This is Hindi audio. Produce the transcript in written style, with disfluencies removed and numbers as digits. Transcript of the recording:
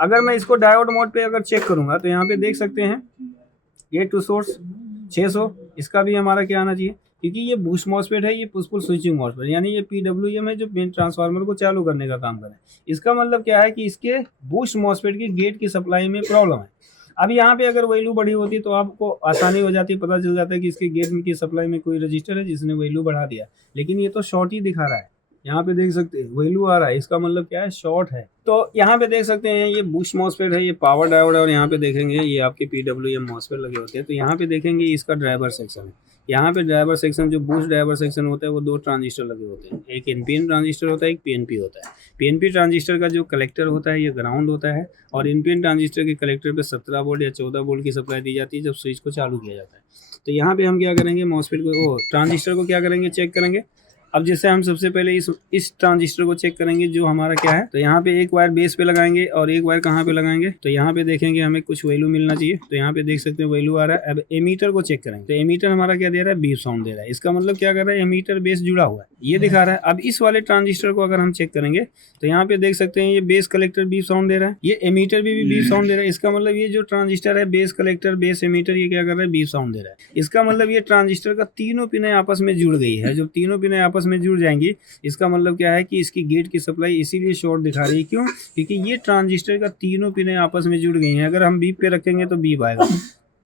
अगर मैं इसको डायोड मोड पे अगर चेक करूंगा तो यहाँ पे देख सकते हैं गेट टू सोर्स 600, इसका भी हमारा क्या आना चाहिए, क्योंकि ये बूस्ट मॉसफेट है, ये पुश पुल स्विचिंग मॉसफेट, यानी ये पीडब्ल्यूएम है जो मेन ट्रांसफार्मर को चालू करने का काम करे। इसका मतलब क्या है कि इसके बूस्ट मॉसफेट की गेट की सप्लाई में प्रॉब्लम है। अब यहाँ पे अगर वैल्यू बढ़ी होती तो आपको आसानी हो जाती, पता चल जाता है कि इसके गेट में की सप्लाई में कोई रजिस्टर है जिसने वैल्यू बढ़ा दिया, लेकिन ये तो शॉर्ट ही दिखा रहा है। यहाँ पे देख सकते हैं वैल्यू आ रहा है, इसका मतलब क्या है, शॉर्ट है। तो यहाँ पे देख सकते हैं ये बूस्ट मॉसफेट है, ये पावर डायोड है, और यहाँ पे देखेंगे ये आपके पीडब्ल्यूएम मॉसफेट लगे होते हैं। तो यहाँ पे देखेंगे इसका ड्राइवर सेक्शन है, यहाँ पे ड्राइवर सेक्शन जो बूस्ट ड्राइवर सेक्शन होता है वो 2 ट्रांजिस्टर लगे होते हैं, एक एनपीएन ट्रांजिस्टर होता है, एक पीएनपी होता है। पीएनपी ट्रांजिस्टर का जो कलेक्टर होता है ये ग्राउंड होता है, और एनपीएन ट्रांजिस्टर के कलेक्टर पे 17 वोल्ट या 14 वोल्ट की सप्लाई दी जाती है जब स्विच को चालू किया जाता है। तो यहाँ पे हम क्या करेंगे, मॉसफेट को ट्रांजिस्टर को क्या करेंगे, चेक करेंगे। अब जैसे हम सबसे पहले इस ट्रांजिस्टर को चेक करेंगे जो हमारा क्या है, तो यहाँ पे एक वायर बेस पे लगाएंगे और एक वायर कहाँ पे लगाएंगे, तो यहाँ पे देखेंगे हमें कुछ वैल्यू मिलना चाहिए। तो यहाँ पे देख सकते हैं वैल्यू आ रहा है। अब एमीटर को चेक करेंगे, तो एमीटर हमारा क्या दे रहा है, बीप साउंड दे रहा है। इसका मतलब क्या कर रहा है, एमीटर बेस जुड़ा हुआ है, ये दिखा रहा है। अब इस वाले ट्रांजिस्टर को अगर हम चेक करेंगे तो यहाँ पे देख सकते हैं ये बेस कलेक्टर बीप साउंड दे रहा है, ये एमीटर भी बीप साउंड दे रहा है। इसका मतलब ये जो ट्रांजिस्टर है, बेस कलेक्टर बेस एमीटर, ये क्या कर रहा है, बीप साउंड दे रहा है। इसका मतलब ये ट्रांजिस्टर का तीनों पिनें आपस में जुड़ गई है। जब तीनों पिनें आपस में जुड़ जाएंगी इसका मतलब क्या है कि इसकी गेट की सप्लाई इसीलिए शॉर्ट दिखा रही है। क्यों, क्योंकि ये ट्रांजिस्टर का तीनों पिनें आपस में जुड़ गई हैं। अगर हम बीप पे रखेंगे तो बीप आएगा,